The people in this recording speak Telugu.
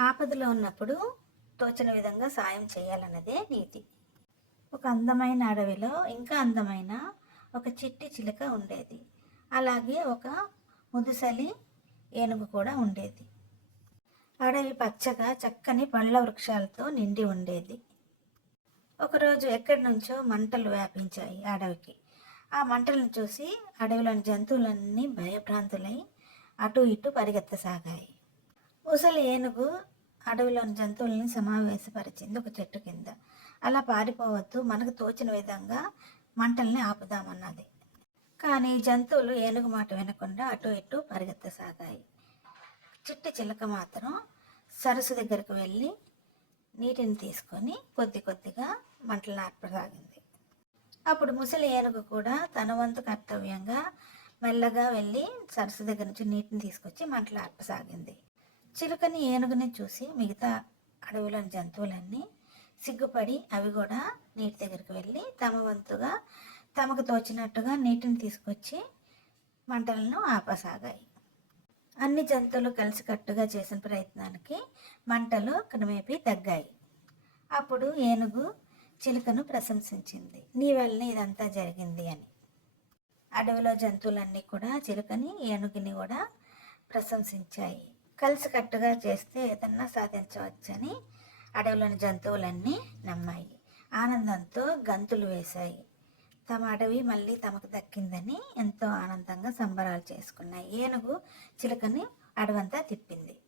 ఆపదలో ఉన్నప్పుడు తోచిన విధంగా సాయం చేయాలన్నదే నీతి. ఒక అందమైన అడవిలో ఇంకా అందమైన ఒక చిట్టి చిలుక ఉండేది. అలాగే ఒక ముదుసలి ఏనుగు కూడా ఉండేది. అడవి పచ్చగా చక్కని పళ్ళ వృక్షాలతో నిండి ఉండేది. ఒకరోజు ఎక్కడి నుంచో మంటలు వ్యాపించాయి అడవికి. ఆ మంటలను చూసి అడవిలోని జంతువులన్నీ భయభ్రాంతులై అటు ఇటు పరిగెత్తసాగాయి. ముసలి ఏనుగు అడవిలోని జంతువుల్ని సమావేశపరిచింది ఒక చెట్టు కింద. అలా పారిపోవద్దు మనకు తోచిన విధంగా మంటల్ని ఆపుదామన్నది. కానీ జంతువులు ఏనుగు మాట వినకుండా అటు ఇటు పరిగెత్తసాగాయి. చిట్టి చిలక మాత్రం సరస్సు దగ్గరకు వెళ్ళి నీటిని తీసుకొని కొద్ది కొద్దిగా మంటలు ఆర్పసాగింది అప్పుడు ముసలి ఏనుగు కూడా తన వంతు కర్తవ్యంగా మెల్లగా వెళ్ళి సరస్సు దగ్గర నుంచి నీటిని తీసుకొచ్చి మంటలు ఆర్పసాగింది. చిలుకని ఏనుగుని చూసి మిగతా అడవులోని జంతువులన్నీ సిగ్గుపడి అవి కూడా నీటి దగ్గరికి వెళ్ళి తమ వంతుగా తమకు తోచినట్టుగా నీటిని తీసుకొచ్చి మంటలను ఆపసాగాయి. అన్ని జంతువులు కలిసికట్టుగా చేసిన ప్రయత్నానికి మంటలు క్రమేపీ తగ్గాయి. అప్పుడు ఏనుగు చిలుకను ప్రశంసించింది. నీ వల్లనే ఇదంతా జరిగింది అని. అడవిలో జంతువులన్నీ కూడా చిలుకని ఏనుగుని కూడా ప్రశంసించాయి. కలిసికట్టుగా చేస్తే ఏదన్నా సాధించవచ్చని అడవిలోని జంతువులన్నీ నమ్మాయి. ఆనందంతో గంతులు వేశాయి. తమ అడవి మళ్ళీ తమకు దక్కిందని ఎంతో ఆనందంగా సంబరాలు చేసుకున్నాయి. ఏనుగు చిలుకని అడవంతా తిప్పింది.